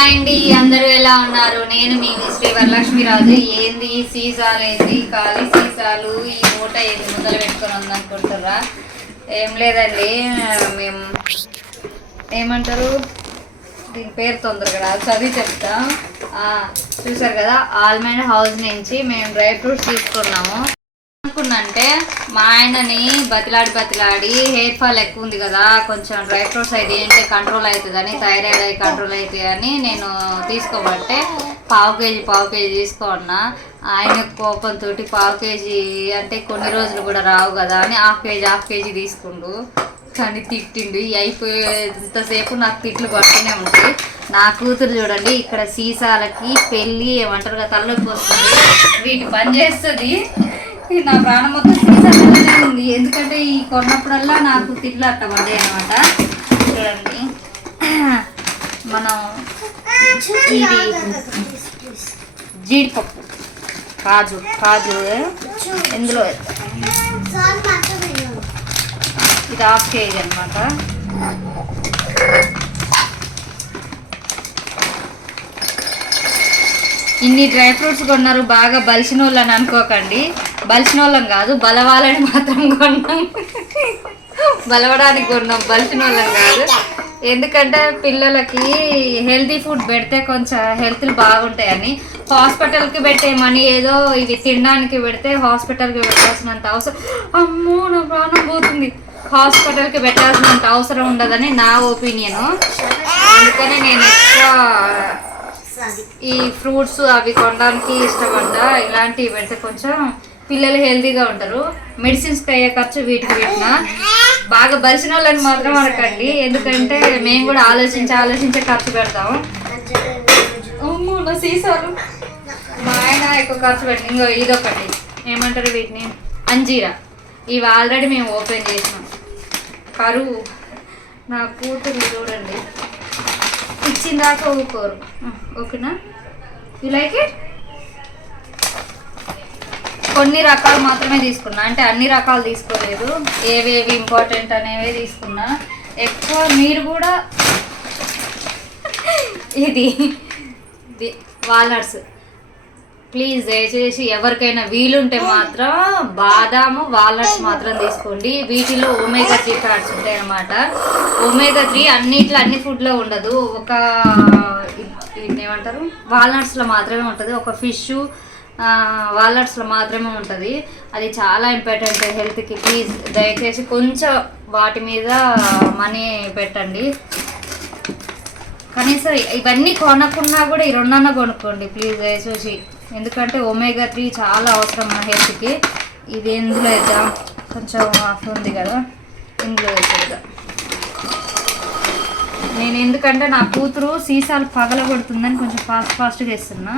Hi అండి, అందరూ ఎలా ఉన్నారు? నేను మీ శ్రీ వరలక్ష్మిరాజు. ఏంది సీసాలు, ఏంది ఖాళీ సీసాలు, ఈ మూట ఏంది ముద్దలు పెట్టుకొని ఉందనుకుంటారా? ఏం లేదండి, మేము ఏమంటారు దీని పేరు తొందరగా రాదు, చదివి చెప్తా. చూసారు కదా, ఆల్మండ్ హౌస్ నుంచి మేము డ్రై ఫ్రూట్స్ తీసుకున్నాము. అనుకున్నంటే మా ఆయనని బతిలాడి హెయిర్ ఫాల్ ఎక్కువ ఉంది కదా, కొంచెం డ్రై ఫ్రూట్స్ అయితే ఏంటి కంట్రోల్ అవుతుందని, థైరాయిడ్ అయి కంట్రోల్ అవుతుంది అని నేను తీసుకోబట్టే పావు కేజీ తీసుకోన్నా. ఆయన కోపంతో పావు కేజీ అంటే కొన్ని రోజులు కూడా రావు కదా అని హాఫ్ కేజీ తీసుకుండు. కానీ తిట్టిండు, అయిపోయేంతసేపు నాకు తిట్లు పడుతూనే ఉంటాయి. నా కూతురు చూడండి, ఇక్కడ సీసాలకి పెళ్ళి ఏమంటారు కదా, తలలోకి వస్తుంది, వీటి పని చేస్తుంది. నా ప్రాణం మొత్తం సీసాలనే ఉంది, ఎందుకంటే ఈ కొన్నప్పుడల్లా నాకు తిట్లు అట్ట పడ్డాయి అనమాట. చూడండి, మనం ఇది జీడిపప్పు, కాజు ఎందులో ఇది హాఫ్ కేజీ అనమాట. ఇన్ని డ్రై ఫ్రూట్స్ కొన్నారు, బాగా బలిసిన వాళ్ళని అనుకోకండి. బలిసిన వాళ్ళం కాదు, బలవాలని మాత్రం కొన్నాం. బలవడానికి కొన్నాం, బలిసిన వాళ్ళం కాదు. ఎందుకంటే పిల్లలకి హెల్తీ ఫుడ్ పెడితే కొంచెం హెల్త్లు బాగుంటాయని. హాస్పిటల్కి పెట్టే మనీ ఏదో ఇవి తినడానికి పెడితే హాస్పిటల్కి పెట్టాల్సినంత అవసరం, అమ్మో నా ప్రాణం పోతుంది, హాస్పిటల్కి పెట్టాల్సినంత అవసరం ఉండదని నా ఒపీనియను. అందుకని నేను ఎక్కువ ఈ ఫ్రూట్స్ అవి కొనడానికి ఇష్టపడ్డా. ఇలాంటివి పెడితే కొంచెం పిల్లలు హెల్తీగా ఉంటారు. మెడిసిన్స్కి అయ్యే ఖర్చు వీటికి పెట్టినా. బాగా బలిసిన వాళ్ళని మాత్రం అనకండి, ఎందుకంటే మేము కూడా ఆలోచించే ఖర్చు పెడతాము. అమ్మో నా సీసాలు, మా ఆయన ఎక్కువ ఖర్చు పెట్టి. ఇంకో ఇదొకటి ఏమంటారు వీటిని, అంజీరా. ఇవి ఆల్రెడీ మేము ఓపెన్ చేసినాం. కరువు నా కూతురు చూడండి, ఇచ్చిందాకా ఊరుకోరు. ఓకేనా, యు లైక్ ఇట్? కొన్ని రకాలు మాత్రమే తీసుకున్నా, అంటే అన్ని రకాలు తీసుకోలేదు, ఏవేవి ఇంపార్టెంట్ అనేవి తీసుకున్నా. ఎక్కువ మీరు కూడా ఇది వాల్నట్స్ ప్లీజ్ దయచేసి ఎవరికైనా వీలుంటే మాత్రం బాదాము వాల్నట్స్ మాత్రం తీసుకోండి. వీటిలో ఒమేగా 3 ఫ్యాట్స్ ఉంటాయి అన్నమాట. ఒమేగా 3 అన్ని ఫుడ్లో ఉండదు, ఒక ఏమంటారు వాల్నట్స్లో మాత్రమే ఉంటుంది. ఒక ఫిష్ వాల్నట్స్లో మాత్రమే ఉంటుంది. అది చాలా ఇంపార్టెంట్ హెల్త్కి. ప్లీజ్ దయచేసి కొంచెం వాటి మీద మనీ పెట్టండి. కనీసం ఇవన్నీ కొనకున్నా కూడా ఈ రెండన్నా కొనుక్కోండి ప్లీజ్ దయచేసి, ఎందుకంటే ఒమేగా 3 చాలా అవసరం మన హెల్త్కి. ఇది ఇందులో వేద్దాం, కొంచెం ఆఫ్ ఉంది కదా, ఇందులో వేసేద్దాం. నేను ఎందుకంటే నా కూతురు సీసాలు పగలగొడుతుందని కొంచెం ఫాస్ట్గా వేస్తున్నా.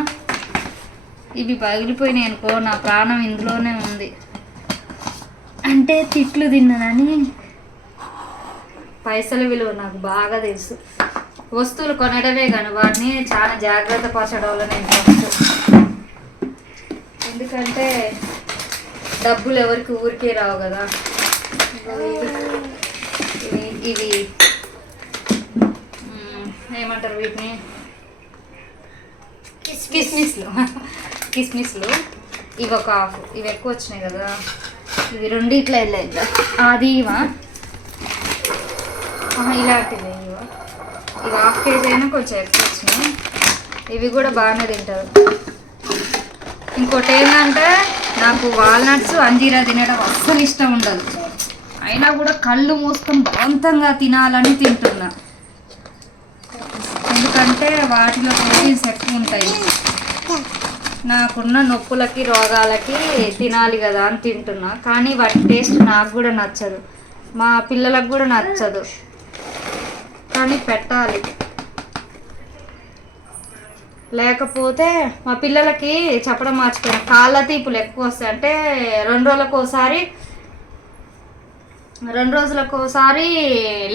ఇవి పగిలిపోయినాయి అనుకో, నా ప్రాణం ఇందులోనే ఉంది. అంటే తిట్లు తిన్నానని, పైసల విలువ నాకు బాగా తెలుసు. వస్తువులు కొనడమే కానీ వాటిని చాలా జాగ్రత్త పరచడంలో నేను ఫస్ట్. ఎందుకంటే డబ్బులు ఎవరికి ఊరికే రావు కదా. ఇవి ఏమంటారు వీటిని, కిస్మిస్లు. ఇవి ఒక హాఫ్, ఇవి ఎక్కువ వచ్చినాయి కదా, ఇవి రెండు ఇట్లా వెళ్ళేద్దాం. అది ఇలాంటివి ఇవి హాఫ్ కేజీ అయినా కొంచెం ఎక్కువ వచ్చినాయి. ఇవి కూడా బాగానే తింటారు. ఇంకోటి ఏంటంటే నాకు వాల్నట్స్ అంజీరా తినడం అస్సలు ఇష్టం ఉండదు, అయినా కూడా కళ్ళు మూసుకొని బలవంతంగా తినాలని తింటున్నా. ఎందుకంటే వాటిలో ప్రోటీన్స్ ఎక్కువ ఉంటాయి. నాకున్న నొప్పులకి రోగాలకి తినాలి కదా అని తింటున్నా. కానీ వాటి టేస్ట్ నాకు కూడా నచ్చదు, మా పిల్లలకు కూడా నచ్చదు, కానీ పెట్టాలి. లేకపోతే మా పిల్లలకి చెప్పడం మర్చిపోయినా, కాళ్ళ తీపులు ఎక్కువ వస్తాయి. అంటే 2 రోజులకు ఒకసారి 2 రోజులకు ఒకసారి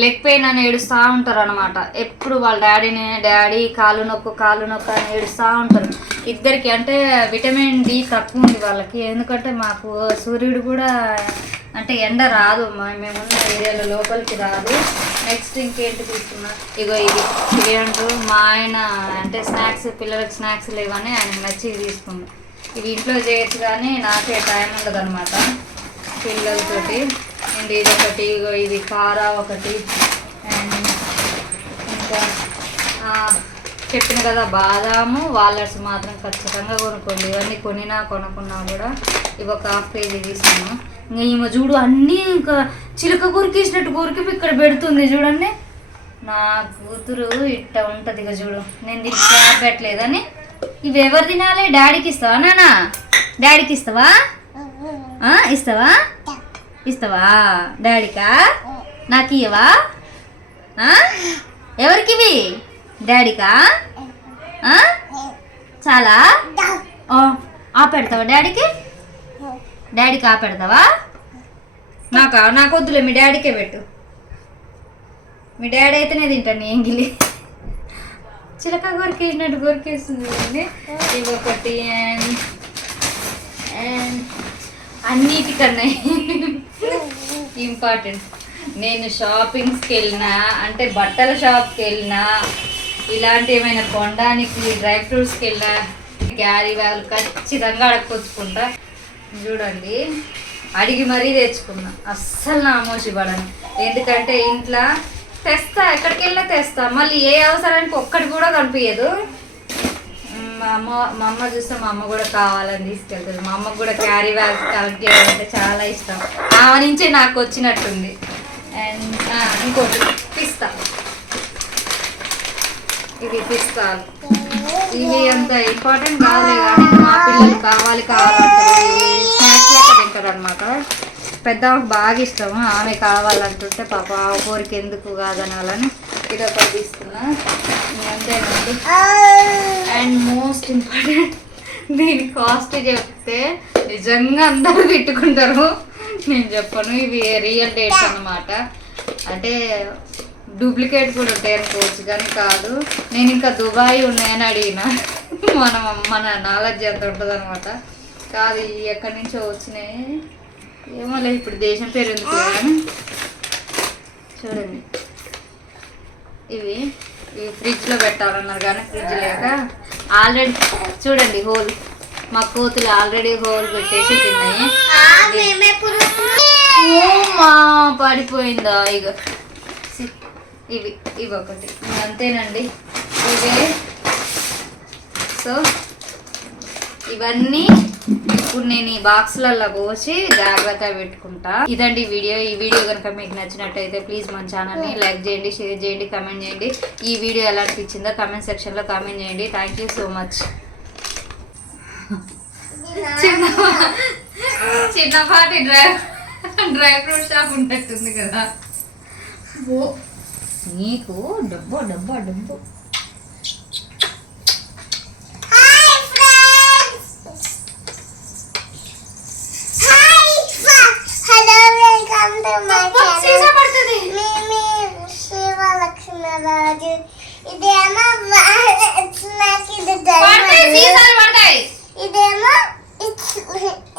లెగ్ పెయిన్ అని ఏడుస్తూ ఉంటారు అనమాట. ఎప్పుడు వాళ్ళ డాడీ కాలు నొక్కు అని ఏడుస్తూ ఉంటారు ఇద్దరికి. అంటే విటమిన్ డి తక్కువ ఉంది వాళ్ళకి. ఎందుకంటే మాకు సూర్యుడు కూడా అంటే ఎండ రాదు, మేమున్న ఏరియాలో లోపలికి రాదు. నెక్స్ట్ ఇంకేంటి తీసుకున్నా, ఇగో ఇది అంటూ మా ఆయన అంటే స్నాక్స్, పిల్లలకి స్నాక్స్ లేవని ఆయనకు నచ్చి తీసుకున్నాం. ఇవి ఇంట్లో చేయొచ్చు కానీ నాకే టైం ఉండదు అనమాట పిల్లలతోటి. అండ్ ఇది ఒకటి, ఇది కారా ఒకటి, అండ్ ఇంకా చెప్పిన కదా బాదాము వాల్నట్స్ మాత్రం ఖచ్చితంగా కొనుక్కోండి. ఇవన్నీ కొనుక్కున్నా కూడా ఇవి ఒక 1/2 kg తీసుకున్నాం. ఇంకా ఈమె చూడు అన్నీ ఇంకా చిలుక కొరికేసినట్టు కొరికి ఇక్కడ పెడుతుంది చూడండి. నా కూతురు ఇట్ట ఉంటుంది ఇక చూడు. నేను దీనికి క్యాప్ పెట్టలేదని. ఇవి ఎవరు తినాలి? డాడీకి ఇస్తావా నాన్న? డాడీకి ఇస్తావా? ఇస్తావా డాడీకా? నాకు ఇవ్వవా? ఎవరికి ఇవి? డాడీకా? చాలా పెడతావా డాడీకి? పెడతావా? నాకు వద్దులే, మీ డాడీకే పెట్టు. మీ డాడీ అయితేనే తింటాను ఎంగిలి. చిలక కొరికేసినట్టు కొరికేస్తుంది. ఇవి ఒకటి. అండ్ అన్నిటికన్నా ఇంపార్టెంట్, నేను షాపింగ్స్కి వెళ్ళినా అంటే బట్టల షాప్కి వెళ్ళినా ఇలాంటి ఏమైనా కొనడానికి డ్రై ఫ్రూట్స్కి వెళ్ళినా క్యారీ బ్యాగులు ఖచ్చితంగా అడగొచ్చుకుంటా. చూడండి అడిగి మరీ తెచ్చుకున్నా. అస్సలు నా మోసి పడను. ఎందుకంటే ఇంట్లో తెస్తా, ఎక్కడికి వెళ్ళినా తెస్తా. మళ్ళీ ఏ అవసరానికి ఒక్కటి కూడా కనిపించదు. మా అమ్మ చూస్తే మా అమ్మ కూడా కావాలని తీసుకెళ్తుంది. మా అమ్మకు కూడా క్యారీ బ్యాగ్ కలెక్ట్ చేయడం అంటే చాలా ఇష్టం. ఆమె నుంచే నాకు వచ్చినట్టుంది. అండ్ ఇంకోటి పిస్తా, ఇది పిస్తాలు. ఇవి అంత ఇంపార్టెంట్ కాదులే కానీ మా పిల్లలు కావాలంటారు. స్నాక్స్ లెక్క తింటారు అనమాట. పెద్ద బాగా ఇష్టం, ఆమె కావాలంటుంటే పాప ఆ కోరిక ఎందుకు కాదనాలని ఇది ఒకటి తీసుకున్నా. అంతేనండి. అండ్ మోస్ట్ ఇంపార్టెంట్, దీని కాస్ట్ చెప్తే నిజంగా అందరూ తిట్టుకుంటారు, నేను చెప్పను. ఇవి రియల్ డేట్స్ అన్నమాట. అంటే డూప్లికేట్ కూడా ఉంటాయి అనుకోవచ్చు కానీ కాదు. నేను ఇంకా దుబాయ్ ఉన్నాయని అడిగిన. మన నాలెడ్జ్ ఎంత ఉంటుంది అనమాట. కాదు ఎక్కడి నుంచో వచ్చినాయి ఏమో లేదు, ఇప్పుడు దేశం పేరు ఎందుకు కానీ. చూడండి ఇవి ఫ్రిడ్జ్లో పెట్టాలన్నారు కానీ ఫ్రిడ్జ్ లేక ఆల్రెడీ చూడండి హోల్, మా కోతులు ఆల్రెడీ హోల్ పెట్టేసి తిన్నాయి. పడిపోయిందా? ఇక ఇవి ఒకటి అంతేనండి. ఇవే. సో ఇవన్నీ ఇప్పుడు నేను ఈ బాక్స్లలో పోసి జాగ్రత్తగా పెట్టుకుంటా. ఇదండి వీడియో. ఈ వీడియో కనుక మీకు నచ్చినట్టయితే ప్లీజ్ మన ఛానల్ని లైక్ చేయండి, షేర్ చేయండి, కమెంట్ చేయండి. ఈ వీడియో ఎలా అనిపించిందో కమెంట్ సెక్షన్లో కమెంట్ చేయండి. Thank you so much. చిన్నపాటి డ్రై ఫ్రూట్ షాప్ ఉంటట్టుంది కదా. ఓ నీకు డబ్బు డబ్బు డబ్బు. రాజు ఇదేమో ఇదేమో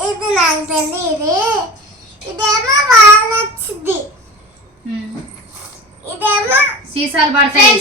ఇది నాకు తెలియదు. ఇదేమో వాళ్ళ ఇదేమో సీసాలు పడతాయి.